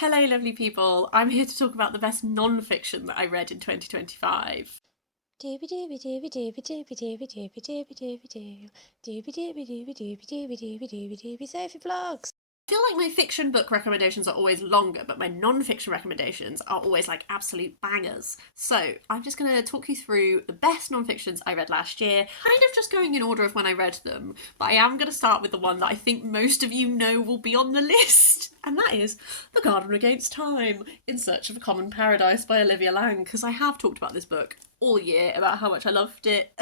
Hello, lovely people. I'm here to talk about the best non-fiction that I read in 2025. Doobie doobie doobie doobie doobie doobie doobie doobie doobie doo. Doobie doobie doobie doobie doobie doobie doobie doobie Sophie vlogs. I feel like my fiction book recommendations are always longer, but my non-fiction recommendations are always like absolute bangers. So I'm just going to talk you through the best non-fictions I read last year, kind of just going in order of when I read them, but I am going to start with the one that I think most of you know will be on the list, and that is The Garden Against Time, In Search of a Common Paradise by Olivia Laing, because I have talked about this book all year about how much I loved it.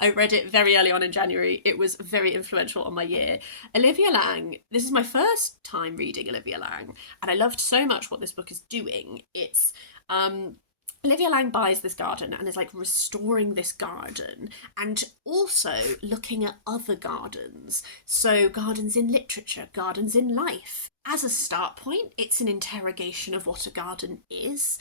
I read it very early on in January. It was very influential on my year. Olivia Laing, this is my first time reading Olivia Laing, and I loved so much what this book is doing. It's Olivia Laing buys this garden and is like restoring this garden and also looking at other gardens. So, gardens in literature, gardens in life. As a start point, it's an interrogation of what a garden is.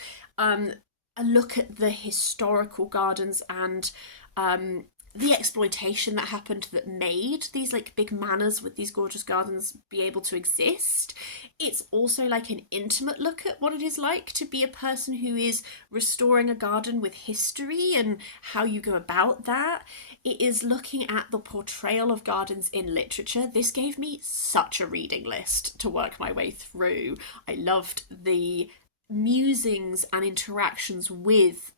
A look at the historical gardens and the exploitation that happened that made these like big manors with these gorgeous gardens be able to exist. It's also like an intimate look at what it is like to be a person who is restoring a garden with history and how you go about that. It is looking at the portrayal of gardens in literature. This gave me such a reading list to work my way through. I loved the musings and interactions with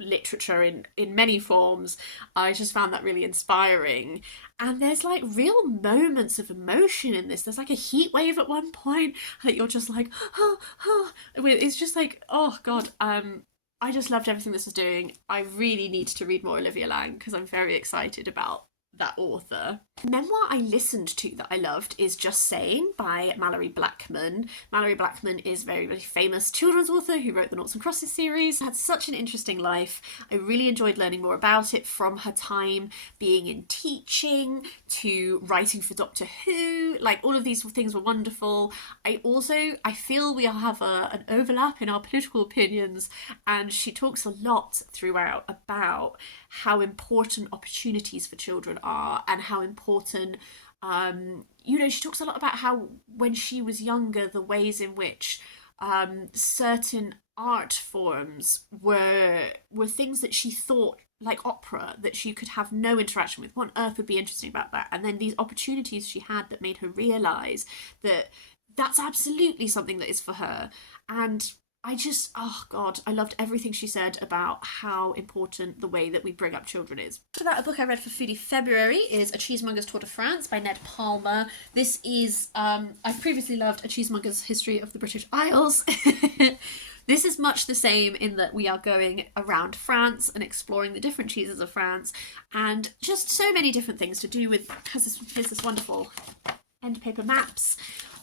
literature in many forms. I just found that really inspiring. And there's like real moments of emotion in this. There's like a heat wave at one point that you're just like, oh, oh. It's just like, oh god. I just loved everything this was doing. I really need to read more Olivia Laing because I'm very excited about that author. The memoir I listened to that I loved is Just Saying by Malorie Blackman. Malorie Blackman is a very, very famous children's author who wrote the Noughts and Crosses series. Had such an interesting life. I really enjoyed learning more about it, from her time being in teaching to writing for Doctor Who. Like, all of these things were wonderful. I feel we have an overlap in our political opinions, and she talks a lot throughout about how important opportunities for children are and how important she talks a lot about how when she was younger the ways in which certain art forms were things that she thought, like opera, that she could have no interaction with. What on earth would be interesting about that? And then these opportunities she had that made her realize that that's absolutely something that is for her. And oh God, I loved everything she said about how important the way that we bring up children is. After that, a book I read for Foodie February is A Cheesemonger's Tour de France by Ned Palmer. This is, I've previously loved A Cheesemonger's History of the British Isles. This is much the same in that we are going around France and exploring the different cheeses of France, and just so many different things to do with, because here's this wonderful end paper maps.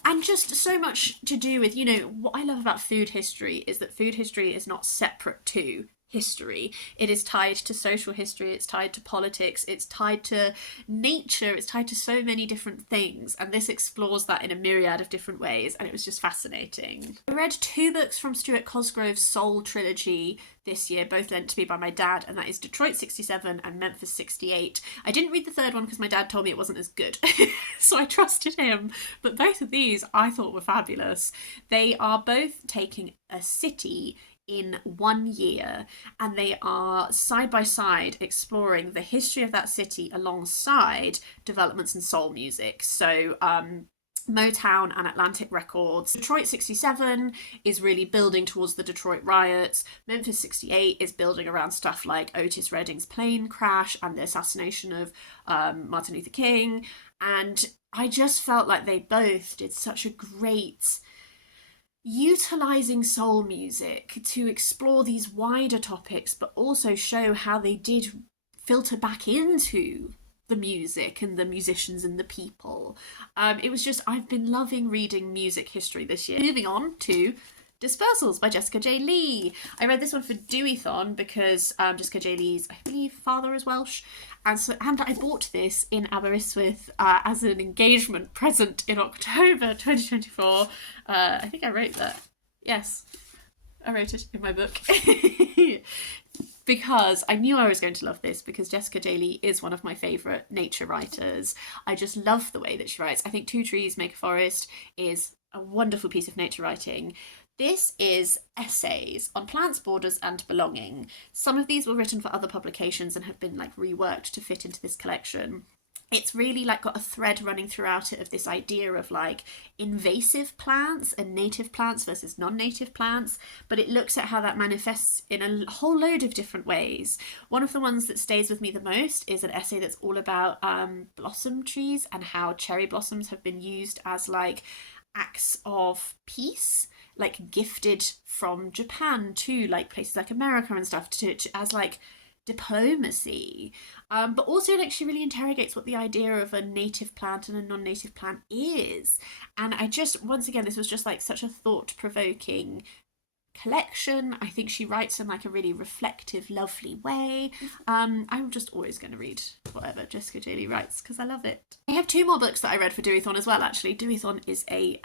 And just so much to do with, what I love about food history is that food history is not separate to history. It is tied to social history, it's tied to politics, it's tied to nature, it's tied to so many different things. And this explores that in a myriad of different ways, and it was just fascinating. I read 2 books from Stuart Cosgrove's Soul trilogy this year, both lent to me by my dad, and that is Detroit 67 and Memphis 68. I didn't read the third one because my dad told me it wasn't as good, so I trusted him. But both of these I thought were fabulous. They are both taking a city in 1 year, and they are side by side exploring the history of that city alongside developments in soul music. So Motown and Atlantic Records. Detroit 67 is really building towards the Detroit riots. Memphis 68 is building around stuff like Otis Redding's plane crash and the assassination of Martin Luther King. And I just felt like they both did such a great utilizing soul music to explore these wider topics, but also show how they did filter back into the music and the musicians and the people. It was just, I've been loving reading music history this year. Moving on to Dispersals by Jessica J. Lee. I read this one for Deweython because Jessica J. Lee's, I believe, father is Welsh. And I bought this in Aberystwyth as an engagement present in October 2024. I think I wrote that. Yes, I wrote it in my book. Because I knew I was going to love this, because Jessica J. Lee is one of my favourite nature writers. I just love the way that she writes. I think Two Trees Make a Forest is a wonderful piece of nature writing. This is essays on plants, borders, and belonging. Some of these were written for other publications and have been like reworked to fit into this collection. It's really like got a thread running throughout it of this idea of like invasive plants and native plants versus non-native plants, but it looks at how that manifests in a whole load of different ways. One of the ones that stays with me the most is an essay that's all about blossom trees and how cherry blossoms have been used as like acts of peace, like gifted from Japan to like places like America and stuff to as like diplomacy. But also like she really interrogates what the idea of a native plant and a non-native plant is. And I just, once again, this was just like such a thought-provoking collection. I think she writes in like a really reflective, lovely way. I'm just always going to read whatever Jessica J. Lee writes because I love it. I have 2 more books that I read for Deweython as well, actually. Deweython is a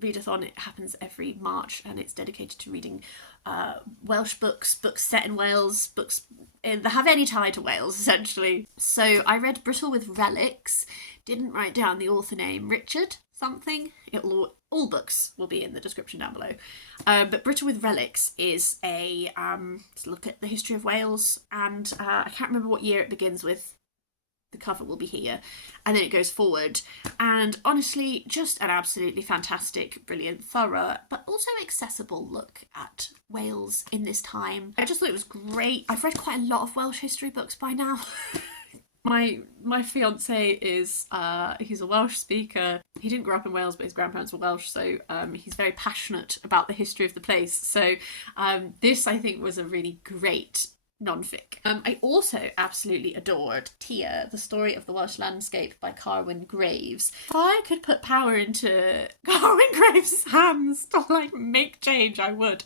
readathon. It happens every March and it's dedicated to reading Welsh books set in Wales, books that have any tie to Wales, essentially. So I read Brittle with Relics, didn't write down the author name, Richard something. All books will be in the description down below. But Brittle with Relics is a look at the history of Wales, and I can't remember what year it begins with. The cover will be here, and then it goes forward. And honestly, just an absolutely fantastic, brilliant, thorough, but also accessible look at Wales in this time. I just thought it was great. I've read quite a lot of Welsh history books by now. My fiance is he's a Welsh speaker. He didn't grow up in Wales, but his grandparents were Welsh, so he's very passionate about the history of the place. So this, I think, was a really great non-fic. I also absolutely adored Tia, The Story of the Welsh Landscape by Carwyn Graves. If I could put power into Carwyn Graves' hands to like make change, I would.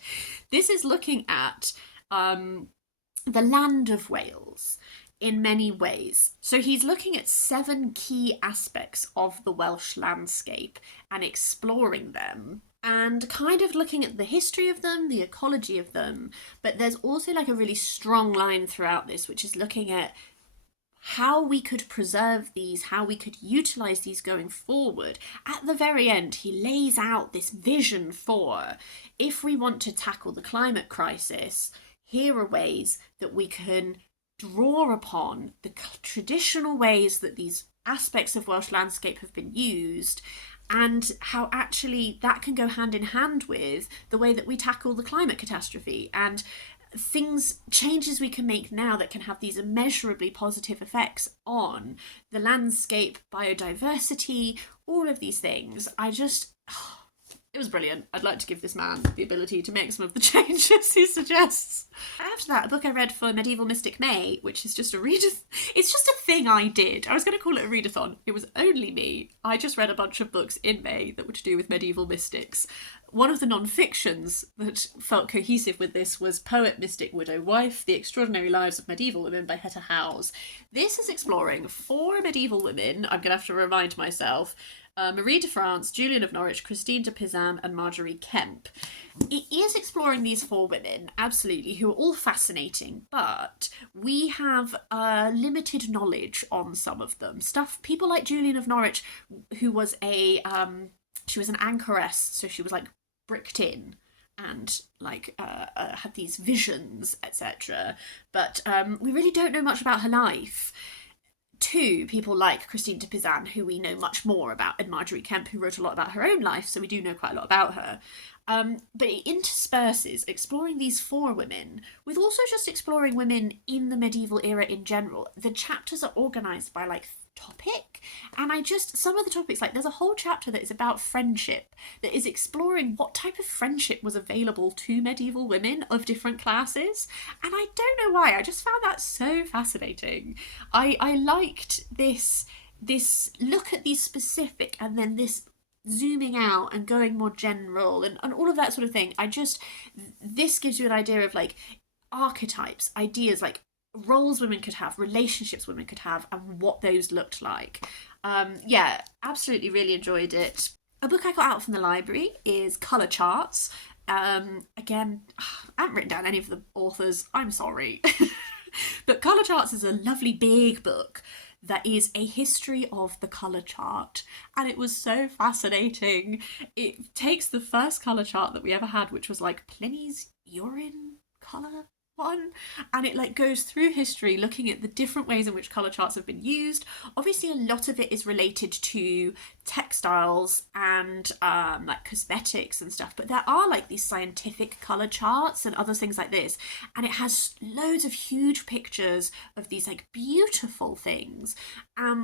This is looking at the land of Wales in many ways. So he's looking at 7 key aspects of the Welsh landscape and exploring them and kind of looking at the history of them, the ecology of them. But there's also like a really strong line throughout this, which is looking at how we could preserve these, how we could utilize these going forward. At the very end, he lays out this vision for, if we want to tackle the climate crisis, here are ways that we can draw upon the traditional ways that these aspects of Welsh landscape have been used, and how actually that can go hand in hand with the way that we tackle the climate catastrophe and changes we can make now that can have these immeasurably positive effects on the landscape, biodiversity, all of these things. It was brilliant. I'd like to give this man the ability to make some of the changes he suggests. After that, a book I read for Medieval Mystic May, which is just it's just a thing I did. I was going to call it a readathon. It was only me. I just read a bunch of books in May that were to do with medieval mystics. One of the non-fictions that felt cohesive with this was Poet, Mystic, Widow, Wife, The Extraordinary Lives of Medieval Women by Hetta Howes. This is exploring 4 medieval women, I'm going to have to remind myself, Marie de France, Julian of Norwich, Christine de Pizan, and Marjorie Kemp. It is exploring these 4 women, absolutely, who are all fascinating, but we have limited knowledge on some of them. People like Julian of Norwich, who was she was an anchoress, so she was like bricked in and like had these visions, etc. But we really don't know much about her life. 2 people like Christine de Pizan, who we know much more about, and Marjorie Kemp, who wrote a lot about her own life, so we do know quite a lot about her. But it intersperses exploring these 4 women with also just exploring women in the medieval era in general. The chapters are organised by like topic, and some of the topics, like there's a whole chapter that is about friendship, that is exploring what type of friendship was available to medieval women of different classes, and I don't know why, I just found that so fascinating. I liked this look at these specific, and then this zooming out and going more general and all of that sort of thing. This gives you an idea of like archetypes, ideas, like roles women could have, relationships women could have, and what those looked like. Yeah, absolutely really enjoyed it. A book I got out from the library is Colour Charts. Again, I haven't written down any of the authors, I'm sorry. But Colour Charts is a lovely big book that is a history of the colour chart. And it was so fascinating. It takes the first colour chart that we ever had, which was like Pliny's urine colour one, and it like goes through history looking at the different ways in which color charts have been used. Obviously a lot of it is related to textiles and like cosmetics and stuff, but there are like these scientific color charts and other things like this, and it has loads of huge pictures of these like beautiful things,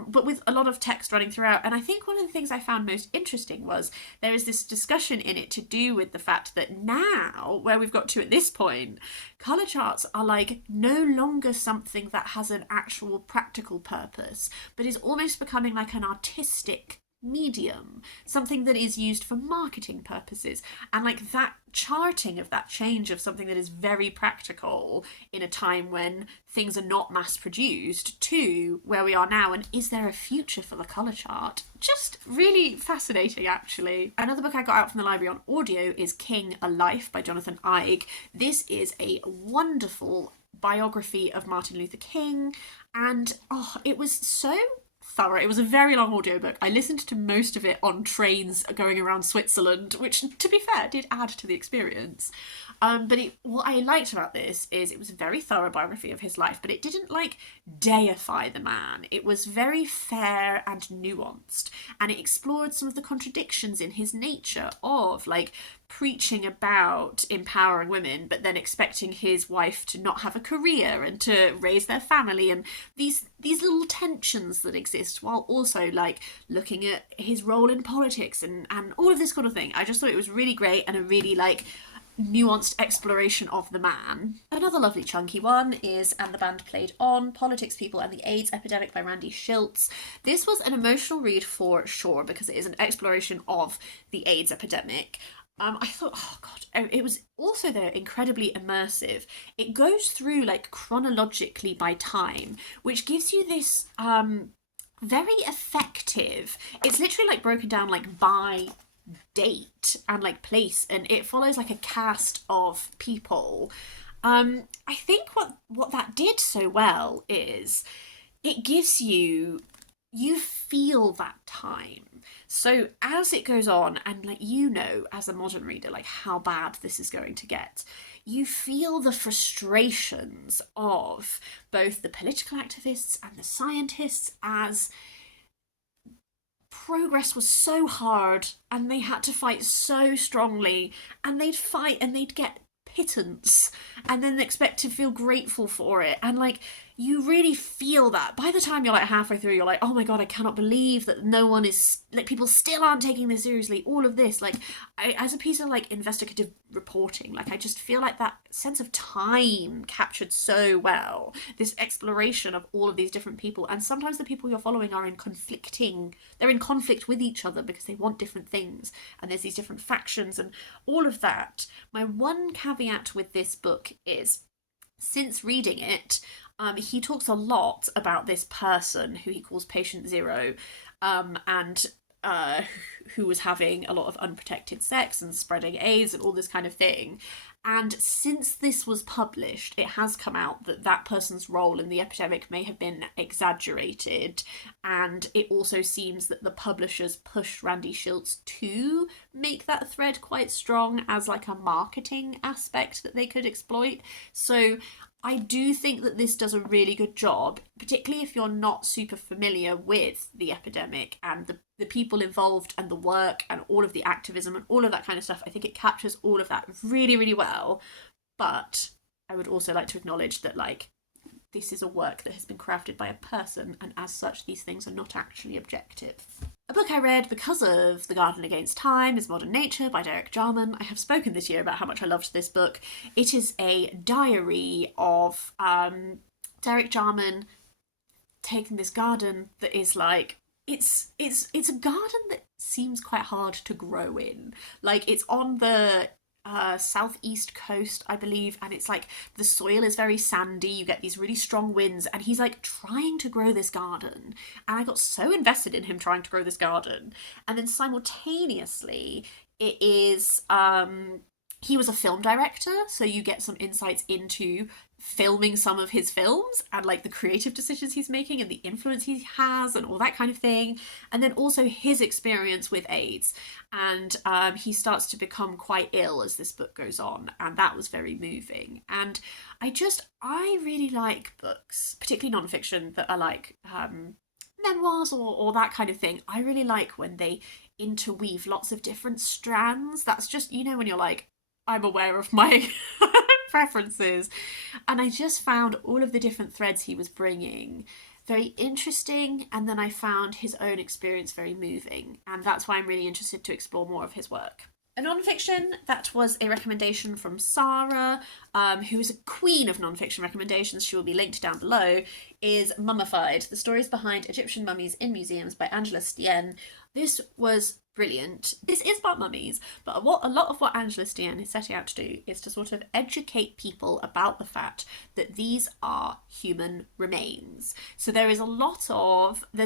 but with a lot of text running throughout. And I think one of the things I found most interesting was there is this discussion in it to do with the fact that now, where we've got to at this point, color charts are like no longer something that has an actual practical purpose, but is almost becoming like an artistic medium, something that is used for marketing purposes. And like that charting of that change of something that is very practical in a time when things are not mass produced to where we are now, and is there a future for the colour chart? Just really fascinating, actually. Another book I got out from the library on audio is King, A Life by Jonathan Eig. This is a wonderful biography of Martin Luther King, and it was so thorough. It was a very long audiobook. I listened to most of it on trains going around Switzerland, which, to be fair, did add to the experience. But what I liked about this is it was a very thorough biography of his life, but it didn't like deify the man. It was very fair and nuanced, and it explored some of the contradictions in his nature of like preaching about empowering women but then expecting his wife to not have a career and to raise their family, and these little tensions that exist, while also like looking at his role in politics and all of this kind of thing. I just thought it was really great and a really like nuanced exploration of the man. Another lovely chunky one is And the Band Played On, Politics, People and the AIDS Epidemic by Randy Shilts. This was an emotional read for sure because it is an exploration of the AIDS epidemic. I thought, oh god, it was also though incredibly immersive. It goes through like chronologically by time, which gives you this very effective, it's literally like broken down like by date and like place, and it follows like a cast of people. I think what that did so well is it gives you feel that time. So as it goes on, and like as a modern reader, like how bad this is going to get, you feel the frustrations of both the political activists and the scientists, as progress was so hard and they had to fight so strongly, and they'd fight and they'd get pittance and then expect to feel grateful for it, and like you really feel that by the time you're like halfway through, you're like, oh my god, I cannot believe that no one is like, people still aren't taking this seriously, all of this. Like as a piece of like investigative reporting, like I just feel like that sense of time captured so well, this exploration of all of these different people, and sometimes the people you're following are they're in conflict with each other because they want different things, and there's these different factions and all of that. My one caveat with this book is, since reading it, he talks a lot about this person who he calls Patient Zero, and who was having a lot of unprotected sex and spreading AIDS and all this kind of thing. And since this was published, it has come out that that person's role in the epidemic may have been exaggerated, and it also seems that the publishers pushed Randy Shilts to make that thread quite strong as like a marketing aspect that they could exploit. So I do think that this does a really good job, particularly if you're not super familiar with the epidemic and the people involved and the work and all of the activism and all of that kind of stuff. I think it captures all of that really, really well. But I would also like to acknowledge that like this is a work that has been crafted by a person, and as such these things are not actually objective. A book I read because of The Garden Against Time is Modern Nature by Derek Jarman. I have spoken this year about how much I loved this book. It is a diary of Derek Jarman taking this garden that is like, it's a garden that seems quite hard to grow in. Like it's on the southeast coast, I believe, and it's like the soil is very sandy, you get these really strong winds, and he's like trying to grow this garden, and I got so invested in him trying to grow this garden. And then simultaneously it is he was a film director, so you get some insights into filming some of his films and like the creative decisions he's making and the influence he has and all that kind of thing, and then also his experience with AIDS, and he starts to become quite ill as this book goes on, and that was very moving. And I really like books, particularly non-fiction, that are like memoirs or that kind of thing. I really like when they interweave lots of different strands. That's just, when you're like, I'm aware of my preferences. And I just found all of the different threads he was bringing very interesting, and then I found his own experience very moving, and that's why I'm really interested to explore more of his work. A non-fiction that was a recommendation from Sarah, who is a queen of non-fiction recommendations, she will be linked down below, is Mummified, The Stories Behind Egyptian Mummies in Museums by Angela Stienne. This was brilliant. This is about mummies, but a lot of what Angela Stienne is setting out to do is to sort of educate people about the fact that these are human remains. So there's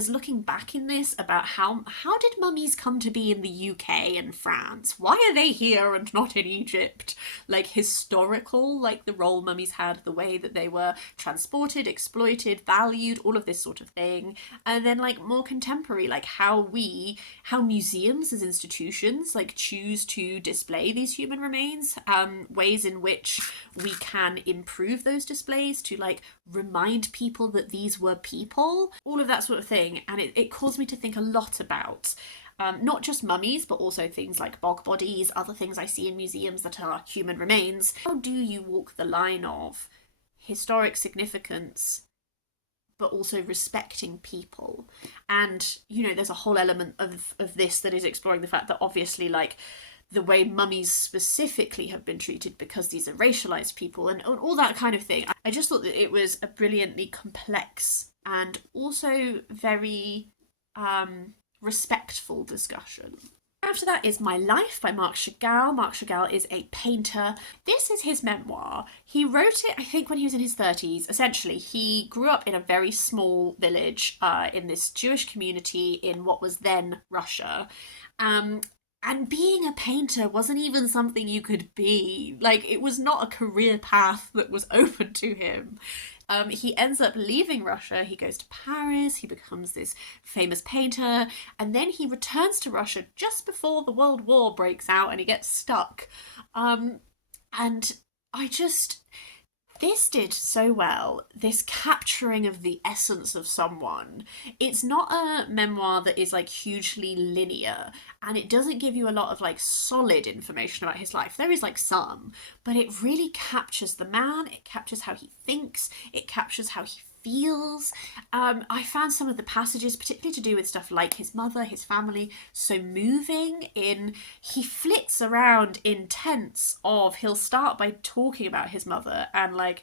looking back in this about how did mummies come to be in the UK and France? Why are they here and not in Egypt? Like historical, like the role mummies had, the way that they were transported, exploited, valued, all of this sort of thing. And then like more contemporary, like how museums as institutions like choose to display these human remains, ways in which we can improve those displays to like remind people that these were people, all of that sort of thing. And it caused me to think a lot about not just mummies, but also things like bog bodies, other things I see in museums that are human remains. How do you walk the line of historic significance but also respecting people? And, there's a whole element of this that is exploring the fact that obviously, like, the way mummies specifically have been treated because these are racialized people and all that kind of thing. I just thought that it was a brilliantly complex and also very respectful discussion. After that is My Life by Marc Chagall. Marc Chagall is a painter. This is his memoir. He wrote it, I think, when he was in his 30s. Essentially, he grew up in a very small village in this Jewish community in what was then Russia. And being a painter wasn't even something you could be. Like, it was not a career path that was open to him. He ends up leaving Russia, he goes to Paris, he becomes this famous painter, and then he returns to Russia just before the World War breaks out and he gets stuck. This did so well, this capturing of the essence of someone. It's not a memoir that is like hugely linear, and it doesn't give you a lot of like solid information about his life. There is like some, but it really captures the man, it captures how he thinks, it captures how he feels. I found some of the passages, particularly to do with stuff like his mother, his family, so moving. He flits around in tense of, he'll start by talking about his mother and like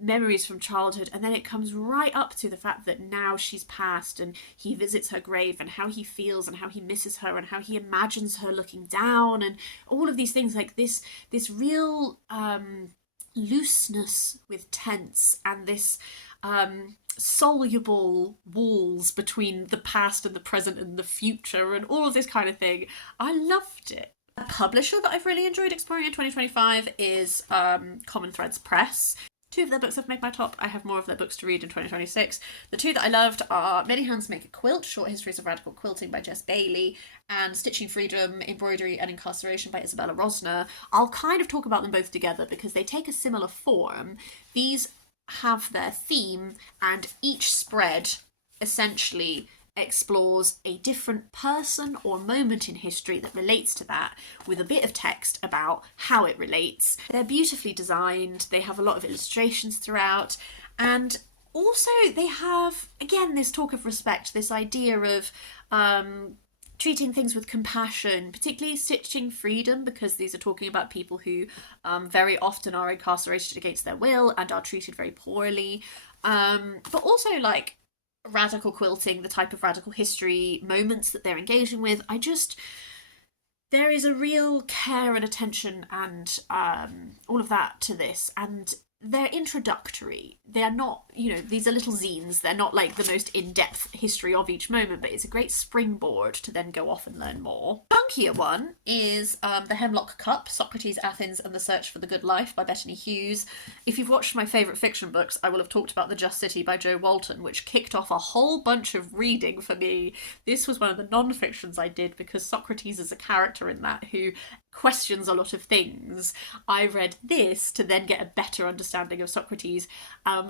memories from childhood, and then it comes right up to the fact that now she's passed and he visits her grave and how he feels and how he misses her and how he imagines her looking down and all of these things, like this real looseness with tense and this soluble walls between the past and the present and the future and all of this kind of thing. I loved it. A publisher that I've really enjoyed exploring in 2025 is Common Threads Press. 2 of their books have made my top. I have more of their books to read in 2026. The 2 that I loved are Many Hands Make a Quilt, Short Histories of Radical Quilting by Jess Bailey, and Stitching Freedom, Embroidery and Incarceration by Isabella Rosner. I'll kind of talk about them both together because they take a similar form. These have their theme, and each spread essentially explores a different person or moment in history that relates to that, with a bit of text about how it relates. They're beautifully designed, they have a lot of illustrations throughout, and also they have, again, this talk of respect, this idea of treating things with compassion, particularly Stitching Freedom, because these are talking about people who very often are incarcerated against their will and are treated very poorly, but also like radical quilting, the type of radical history moments that they're engaging with. There is a real care and attention and all of that to this, and they're introductory. They're not, these are little zines. They're not like the most in-depth history of each moment, but it's a great springboard to then go off and learn more. Chunkier one is The Hemlock Cup, Socrates, Athens, and the Search for the Good Life by Bettany Hughes. If you've watched my favourite fiction books, I will have talked about The Just City by Jo Walton, which kicked off a whole bunch of reading for me. This was one of the non-fictions I did because Socrates is a character in that who questions a lot of things. I read this to then get a better understanding of Socrates.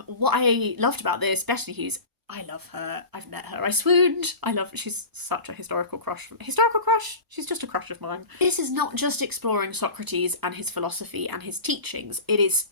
What I loved about this, Bettany Hughes, I love her. I've met her. I swooned. She's such a historical crush. Historical crush? She's just a crush of mine. This is not just exploring Socrates and his philosophy and his teachings. It's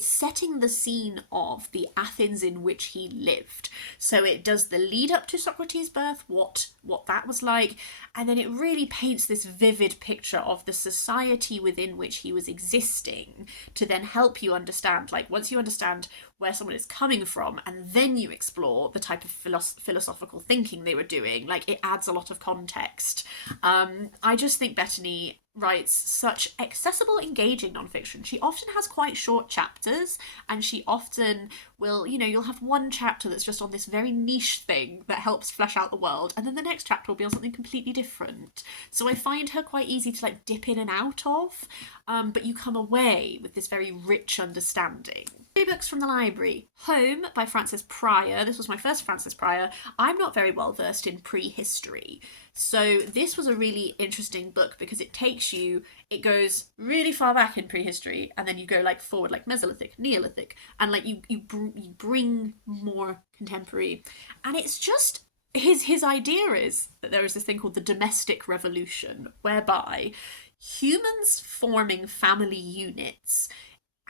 setting the scene of the Athens in which he lived. So it does the lead up to Socrates' birth, what that was like, and then it really paints this vivid picture of the society within which he was existing to then help you understand, like once you understand where someone is coming from and then you explore the type of philosophical thinking they were doing, like it adds a lot of context. I just think Bettany writes such accessible, engaging nonfiction. She often has quite short chapters, and she often will, you'll have one chapter that's just on this very niche thing that helps flesh out the world, and then the next chapter will be on something completely different. So I find her quite easy to like dip in and out of, but you come away with this very rich understanding. 2 books from the library. Home by Frances Pryor. This was my first Frances Pryor. I'm not very well versed in prehistory. So this was a really interesting book because it goes really far back in prehistory, and then you go like forward, like Mesolithic, Neolithic, and like you bring more contemporary. And it's just, his idea is that there is this thing called the domestic revolution, whereby humans forming family units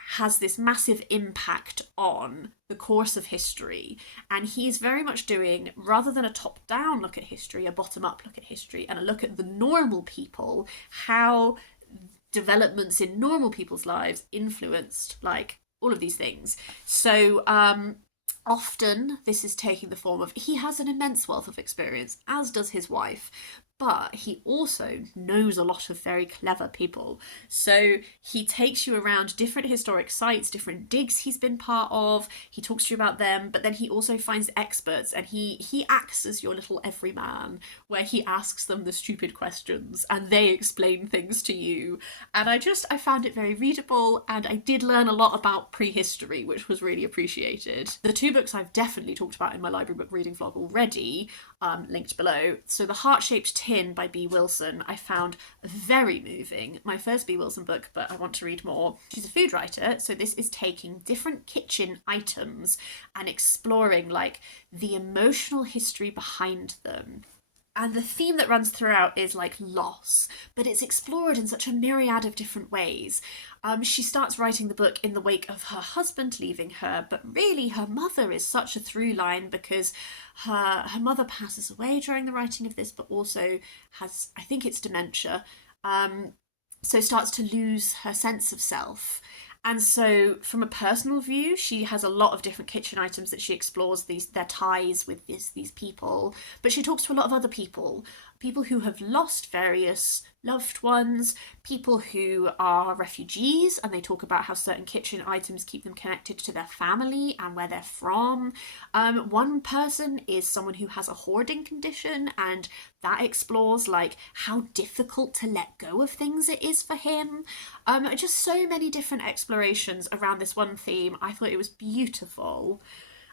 has this massive impact on the course of history, and he's very much doing, rather than a top-down look at history, a bottom-up look at history, and a look at the normal people, how developments in normal people's lives influenced like all of these things. So often this is taking the form of, he has an immense wealth of experience, as does his wife, but he also knows a lot of very clever people. So he takes you around different historic sites, different digs he's been part of. He talks to you about them, but then he also finds experts, and he acts as your little everyman, where he asks them the stupid questions and they explain things to you. And I found it very readable, and I did learn a lot about prehistory, which was really appreciated. The 2 books I've definitely talked about in my library book reading vlog already, linked below. So The Heart-Shaped Tin by B. Wilson I found very moving. My first B. Wilson book, but I want to read more. She's a food writer, so this is taking different kitchen items and exploring like the emotional history behind them. And the theme that runs throughout is like loss, but it's explored in such a myriad of different ways. She starts writing the book in the wake of her husband leaving her, but really her mother is such a through line because her mother passes away during the writing of this, but also has, I think it's dementia, so starts to lose her sense of self. And so from a personal view, she has a lot of different kitchen items that she explores their ties with these people. But she talks to a lot of other people who have lost various loved ones, people who are refugees, and they talk about how certain kitchen items keep them connected to their family and where they're from. One person is someone who has a hoarding condition, and that explores like how difficult to let go of things it is for him. Just so many different explorations around this one theme. I thought it was beautiful.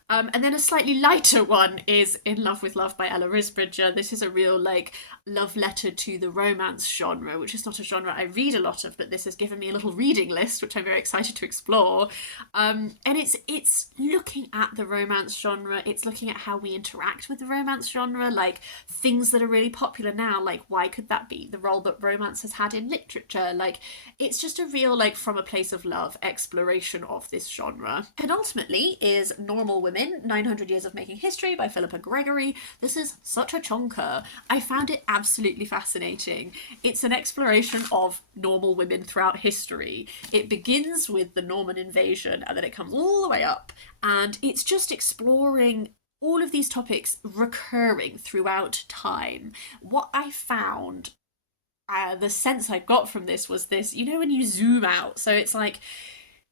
And then a slightly lighter one is In Love with Love by Ella Risbridger. This is a real like love letter to the romance genre, which is not a genre I read a lot of, but this has given me a little reading list, which I'm very excited to explore. And it's looking at the romance genre. It's looking at how we interact with the romance genre, like things that are really popular now, like why could that be? The role that romance has had in literature. Like it's just a real like from a place of love exploration of this genre. And ultimately is Normal Women, 900 Years of Making History by Philippa Gregory. This is such a chonker. I found it absolutely fascinating. It's an exploration of normal women throughout history. It begins with the Norman invasion and then it comes all the way up, and it's just exploring all of these topics recurring throughout time. What I found, the sense I got from this was this, when you zoom out, so it's like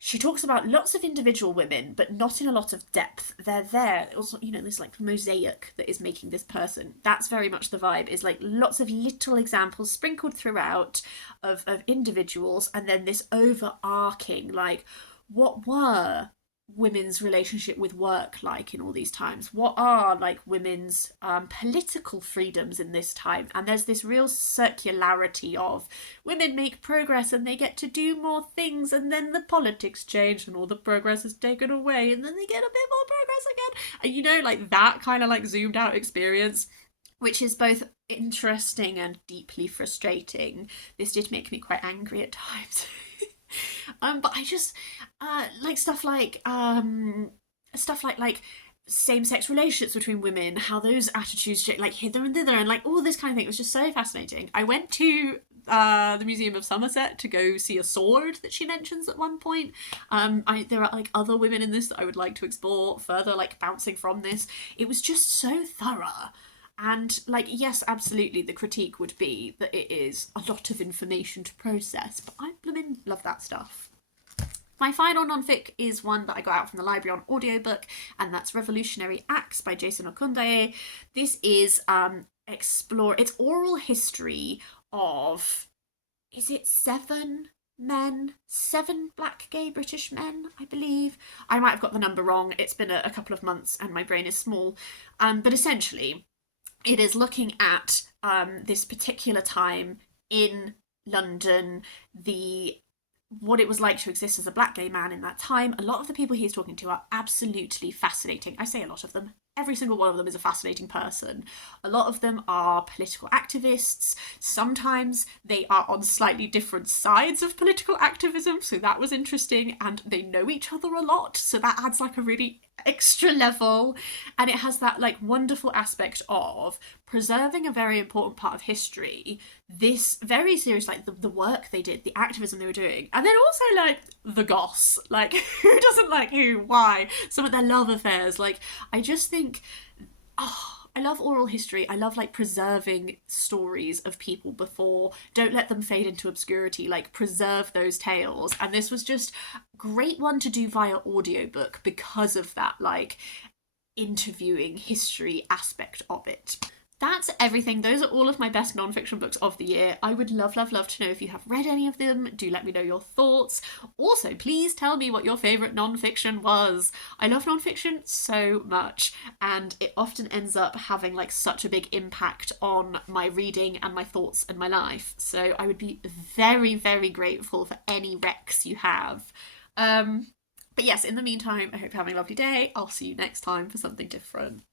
she talks about lots of individual women, but not in a lot of depth. They're there. Also, this like mosaic that is making this person. That's very much the vibe, is like lots of little examples sprinkled throughout of individuals, and then this overarching, like, what were women's relationship with work like in all these times? What are like women's political freedoms in this time? And there's this real circularity of women make progress and they get to do more things, and then the politics change and all the progress is taken away, and then they get a bit more progress again. And like that kind of like zoomed out experience, which is both interesting and deeply frustrating. This did make me quite angry at times. But I just like stuff like same-sex relationships between women, how those attitudes like hither and thither, and like all this kind of thing. It was just so fascinating. I went to the Museum of Somerset to go see a sword that she mentions at one point. There are like other women in this that I would like to explore further, like bouncing from this. It was just so thorough. And, like, yes, absolutely, the critique would be that it is a lot of information to process, but I blooming love that stuff. My final non-fic is one that I got out from the library on audiobook, and that's Revolutionary Acts by Jason Okundaye. This is it's oral history of, is it 7 Black gay British men, I believe. I might have got the number wrong. It's been a couple of months and my brain is small. But essentially, it is looking at this particular time in London, what it was like to exist as a black gay man in that time. A lot of the people he's talking to are absolutely fascinating. I say a lot of them. Every single one of them is a fascinating person. A lot of them are political activists. Sometimes they are on slightly different sides of political activism, so that was interesting. And they know each other a lot, so that adds like a really extra level. And it has that like wonderful aspect of preserving a very important part of history, this very serious, like the work they did, the activism they were doing, and then also like the goss, like who doesn't like who, why, some of their love affairs. Like, I just think, I love oral history. I love like preserving stories of people before. Don't let them fade into obscurity, like preserve those tales. And this was just great one to do via audiobook because of that like interviewing history aspect of it. That's everything. Those are all of my best non-fiction books of the year. I would love, love, love to know if you have read any of them. Do let me know your thoughts. Also, please tell me what your favourite non-fiction was. I love non-fiction so much, and it often ends up having like such a big impact on my reading and my thoughts and my life. So I would be very, very grateful for any recs you have. But yes, in the meantime, I hope you're having a lovely day. I'll see you next time for something different.